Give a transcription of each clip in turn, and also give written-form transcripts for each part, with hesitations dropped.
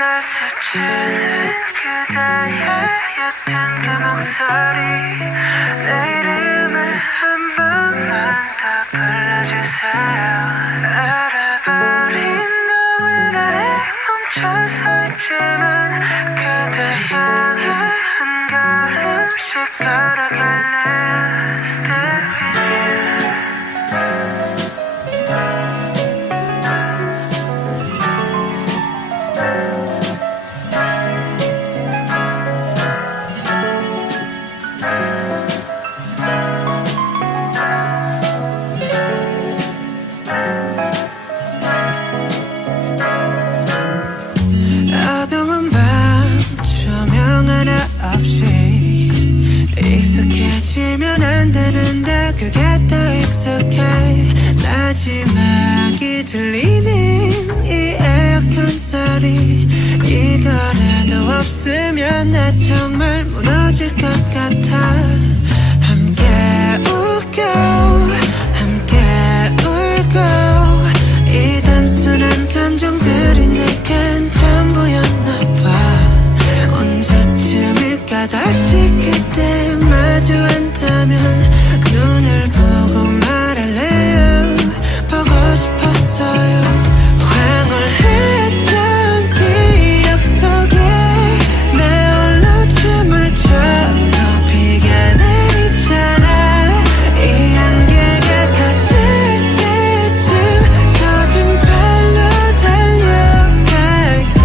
날 스치는 그대의 옅은 그 목소리 내 이름을 한 번만 더 불러주세요. 알아버린 너의 나를 멈춰서 있지만 그대 향해 한 걸음씩 걸어갈래. Still with you. 어두운 밤 조명 하나 없이 익숙해지면 안 되는데 그게 더 익숙해. 마지막이 들리는 이 에어컨 소리 이거라도 없으면 나 정말 무너질 것 같아. 함께 웃고 함께 울고 이 단순한 감정들이 내겐 전부였나 봐. 언제쯤일까 다시 그때 마주한다면 눈을 보고 말할래요. 보고 싶었어요. 황홀했던 기억 속에 내 홀로 춤을 춰도 비가 내리잖아. 이 안개가 커질 때쯤 젖은 발로 달려갈게.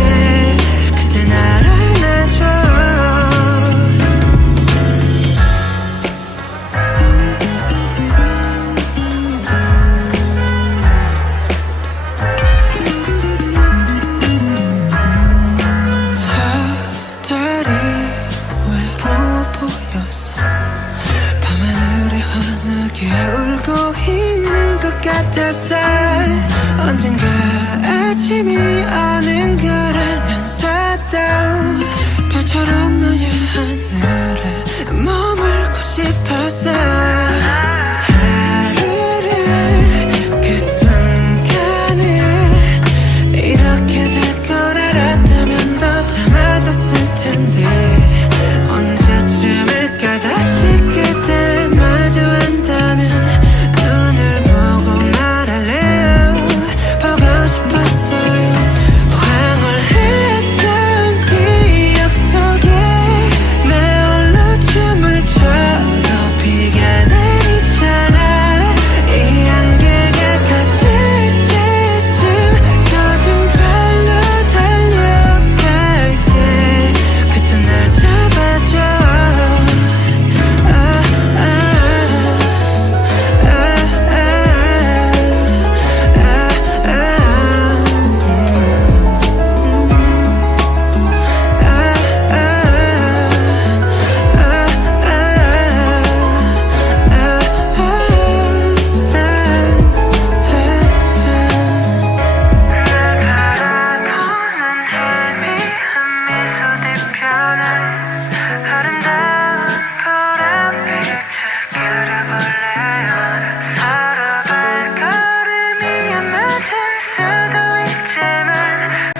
그때 날 안아줘. 저달이 외로워 보여서 밤하늘에 환하게 울고 있는 것 같아서 언젠가 아침이 오는 걸 알면서도 별처럼 너의 하늘에 머물고 싶어서 하루를 그 순간을 이렇게 될 걸 알았다면 더 담아뒀을 텐데 언제쯤일까 다시 그때 마주한다면 눈을 보고 말할래요. 보고 싶었어요. 황홀했던 기억 속에 내 홀로 춤을 춰도 비가 내리잖아. 이 안개가 커질 때쯤 젖은 발로 달려갈게. 그때 날 잡아줘. 바라보는 희미한 미소 뒤편에 아름다운 보랏빛을 그려볼래요. 서로 발걸음이 안 맞을 수도 있지만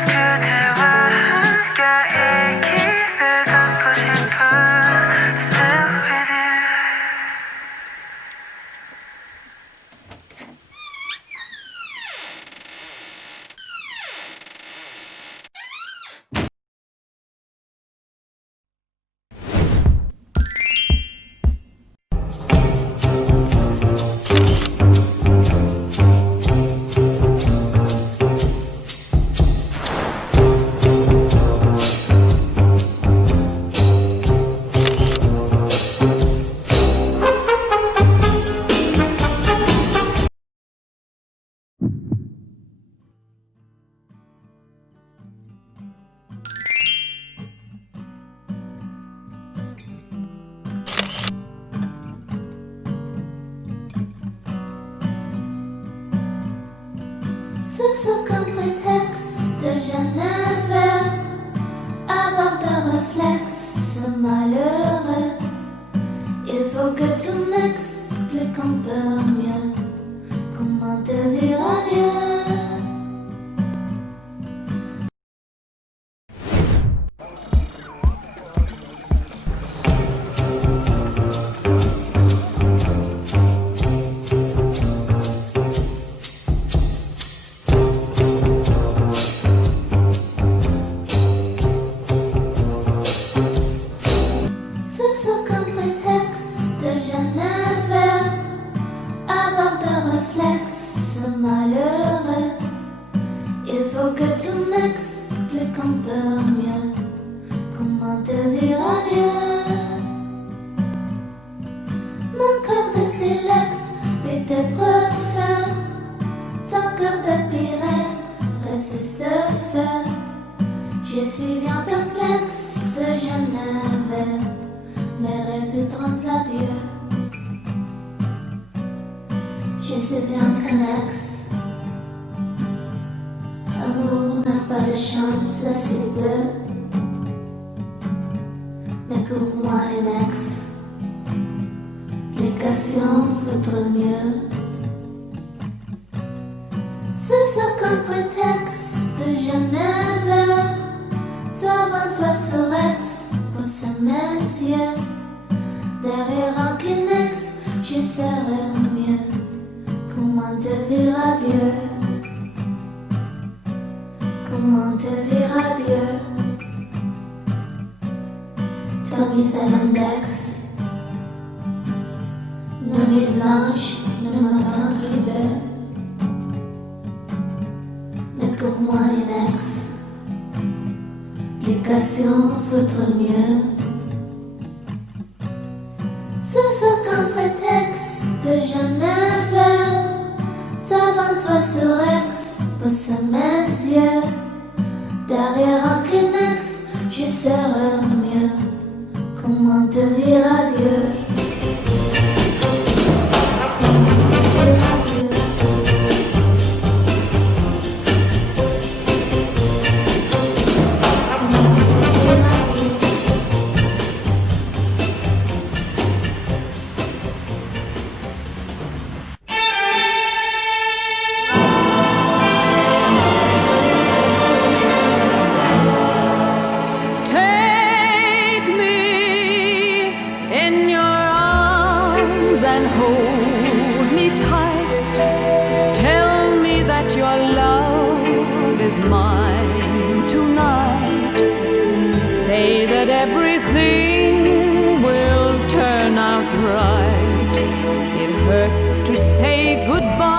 그대와 함께 이 길을 걷고 싶어. Still with you. Ce soit qu'un prétexte, je ne veux avoir de réflexe malheureux. Il faut que tu m'expliques un peu mieux comment te dire adieu. malheureux. Il faut que tu m'expliques un peu mieux comment te dire adieu. Mon cœur de silex était profond, ton cœur de pirate résiste feu. Je suis bien perplexe, je ne veux mais reçu trans l'adieu. Je suis bien connexe. Amour n'a pas de chance, si peu. Mais pour moi, un explication vaudrait mieux. C'est ça comme prétexte de Genève. Toi, avant toi, sur Rex, pour ce monsieur. Derrière un Kleenex, je serais mieux. Comment te dire adieu? Comment te dire adieu? Toi, mise à l'index, nos nuits blanches ne m'attendent que deux. Mais pour moi, une explication vaudrait mieux. C'est ça comme prétexte de Genève. Avant toi sur Rex, pour ce monsieur. Derrière un Kleenex, je serais mieux. Comment te dire adieu? Comment te dire adieu? Comment te dire adieu? Take me in your arms and hold me tight. Tell me that your love is mine tonight. Say that everything will turn out right. It hurts to say goodbye.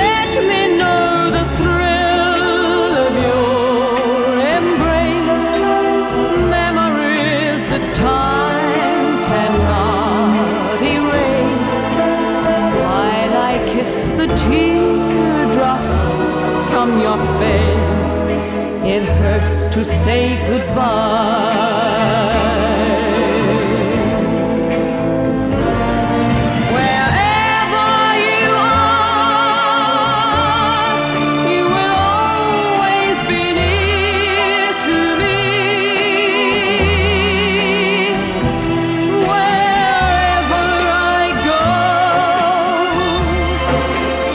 Let me know the thrill of your embrace, memories that time cannot erase. While I kiss the teardrops from your face, it hurts to say goodbye. Wherever you are, you will always be near to me. Wherever I go,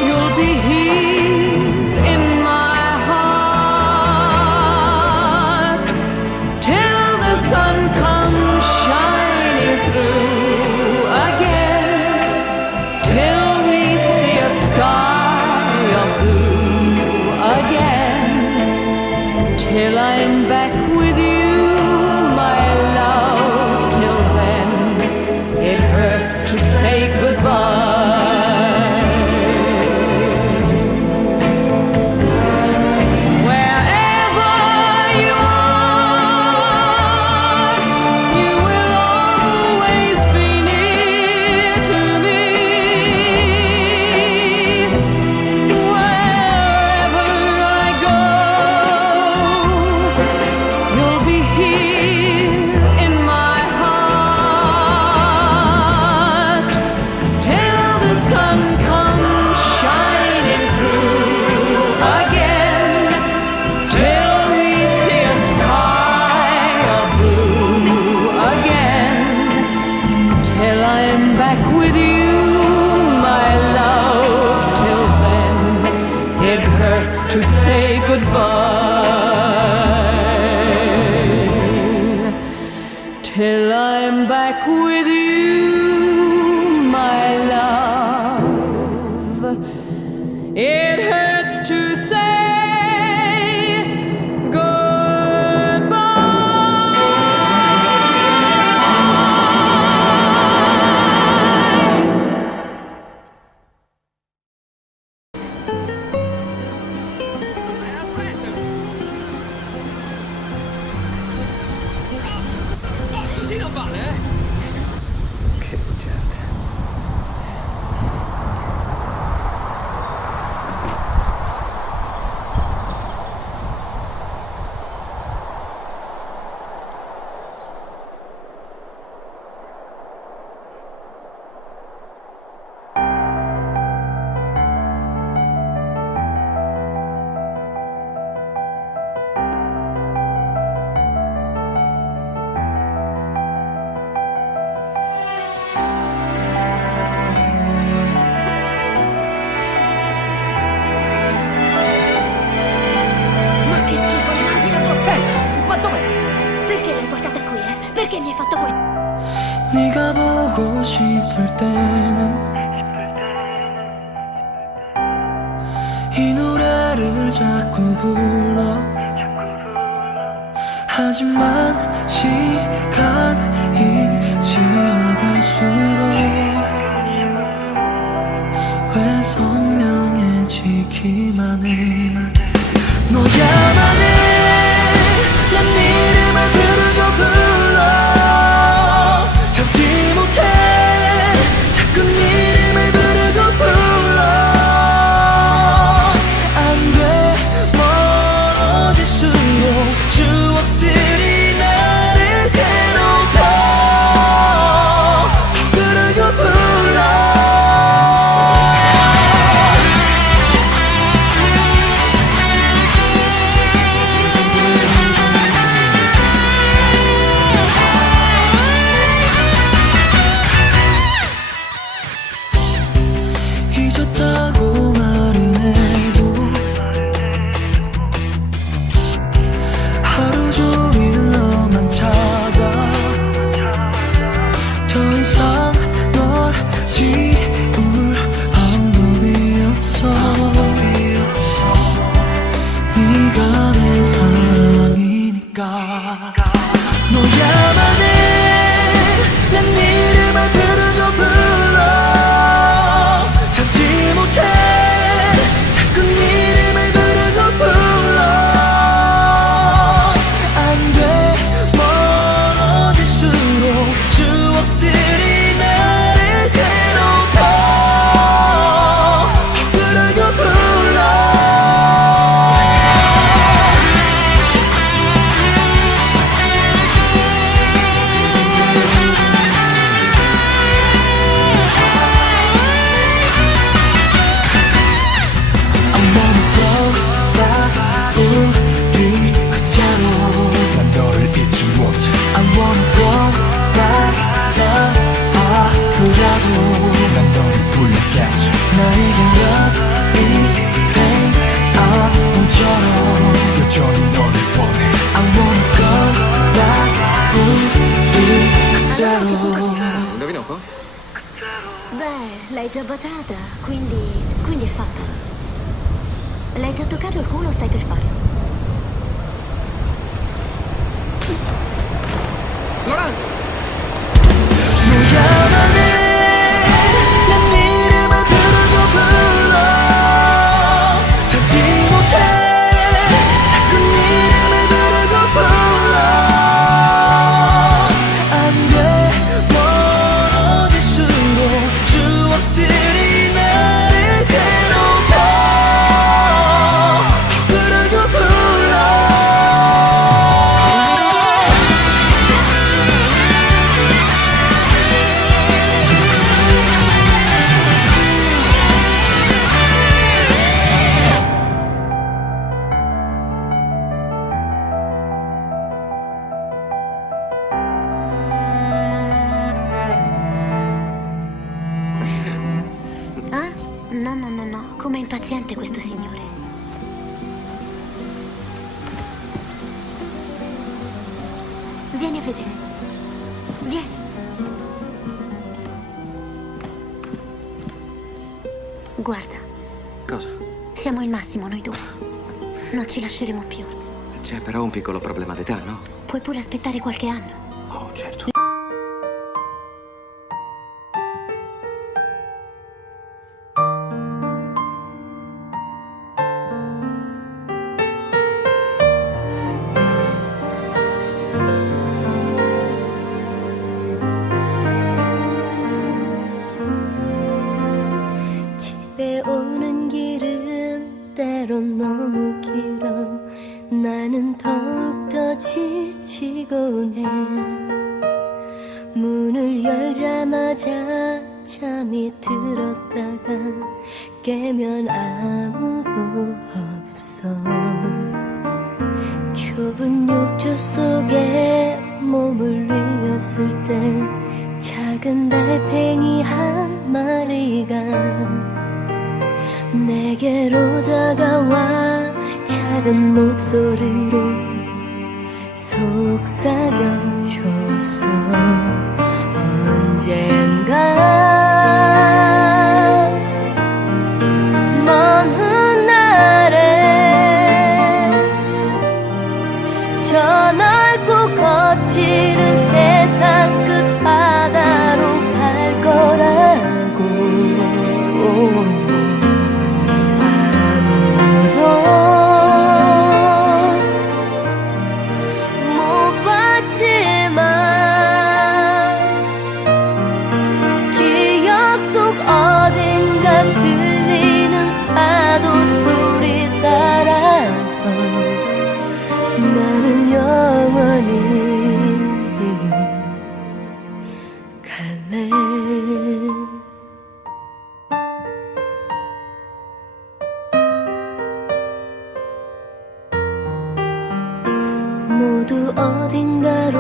you'll be here in my heart till the 싶을 때는 이 노래를 자꾸 불러. 하지만 시간이 지나갈수록 왜 선명해지기만 해. 너야만 해. 난 네 이름을 부르고 불러. 참지 못해. 자꾸 네 이름을 부르고 불러. 안 돼. 멀어질수록 추억들이 나를 괴롭혀. 더 부르고 불러. 잊었다고 말은 해도 하루 종일 너만 찾아. 더 이상 널 지울 방법이 없어. 네가 내 사랑이니까. 너야만 해. 난 네 이름을 부르고 불러. 참지 못해. 자꾸 네 이름을 부르고 불러. 안 돼. 멀어질수록 추억들이 나를 괴롭혀. 더 부르고 불러. 난 너를 잊지 못해. I wanna go back down. 하루라도 난 너를 불러겠어. 나에게 love is pain. 아무처럼 여전히 너를 원해. I wanna go back. 우리 그대로. Indovina un po'? Beh, l'hai già baciata, quindi è fatta. L'hai già toccato il culo, stai per farlo. Lorenzo! 너야만 해. 난 네 이름을 부르고 불러. 참지 못해. 자꾸 네 이름을 부르고 불러. 안 돼. 멀어질수록 추억들이 나를 괴롭혀. 더 부르고 불러. Ah? No, com'è impaziente questo signore. Vieni a vedere. Vieni. Guarda, Cosa? siamo il massimo noi due. Non ci lasceremo più. C'è però un piccolo problema d'età, no? Puoi pure aspettare qualche anno. Oh, certo. 집에 오는 길은 때론 너무 길어. 나는 더욱더 지치곤 해. 문을 열자마자 잠이 들었다가 깨면 아무도 없어. 좁은 욕조 속에 몸을 뉘었을 때 작은 달팽이 한 마리가 내게로 다가와 작은 목소리로 속삭여줬어. 언젠가 먼 훗날에 저 넓고 거칠은 세상 끝바다로 갈 거라고 아무도 못 봤지만 기억 속 어딘가 들리는 파도 소리 따라서 나는 영원히 갈래. 모두 어딘가로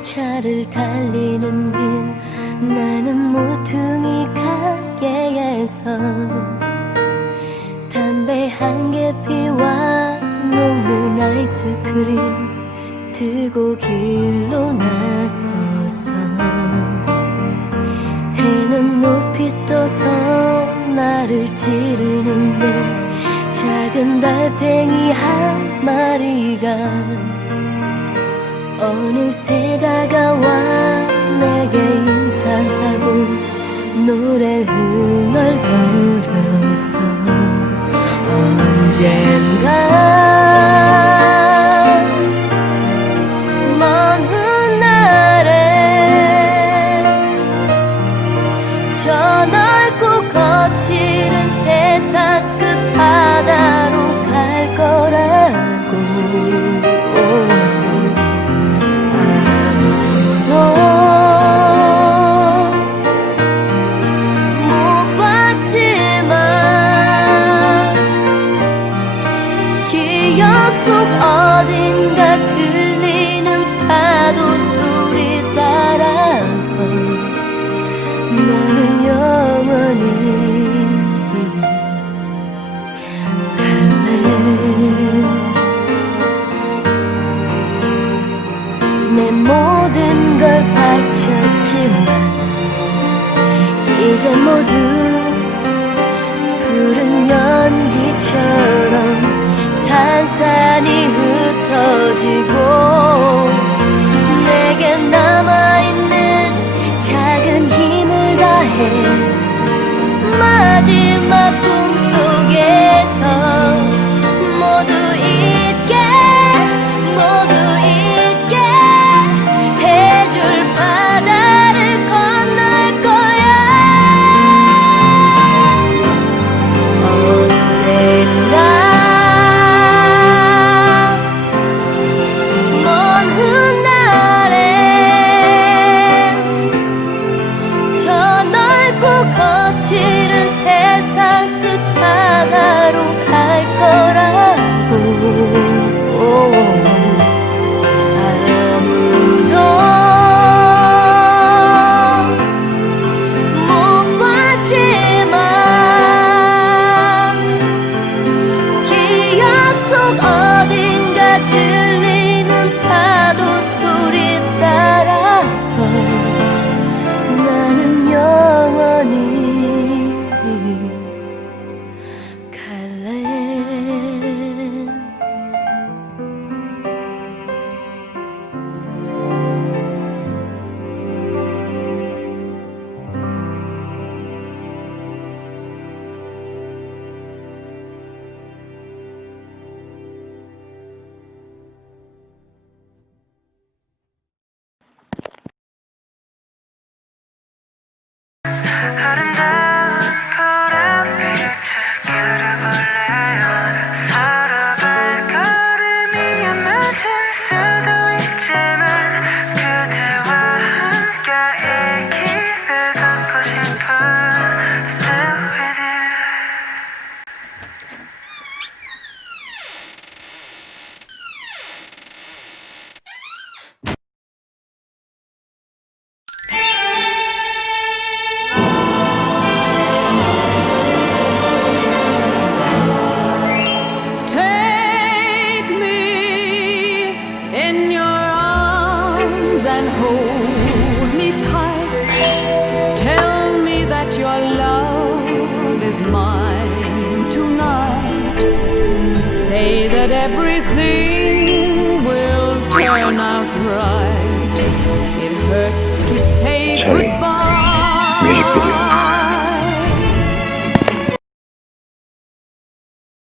차를 달리는 길 나는 모퉁이 가게에서 담배 한 개 피와 녹는 아이스크림 들고 길로 나섰어. 해는 높이 떠서 나를 찌르는데 작은 달팽이 한 마리가 어느새 다가와 내게 인사하고 노래를 흥얼거렸어. 언젠가 먼 훗날에 저 넓고 거칠은 세상 끝바다로 갈 거라고 아무도 못 봤지만 기억 속 어딘가 들리는 파도 소리 따라서 나는 영원히 갈래. 내 모든 걸 바쳤지만 이제 모두 푸른 연기처럼 산산이 흩어지고 내게 남아있는 작은 힘을 다해 마지막 꿈속에서 모두 잊게 해줄 바다를 건널 거야. 언젠가 먼 훗날에 저 넓고 거칠은 세상 끝바다로 갈 거라고 아무도 못 봤지만 기억 속 어딘가 들리는 파도 소리 따라서 나는 영원히 갈래. 아름다운 보랏빛을 그려볼래요. 서로 발걸음이 안 맞을 수도 있지만 그대와 함께 이 길을 걷고 싶어. Still with you. Take me in your arms and hold me tight. cry.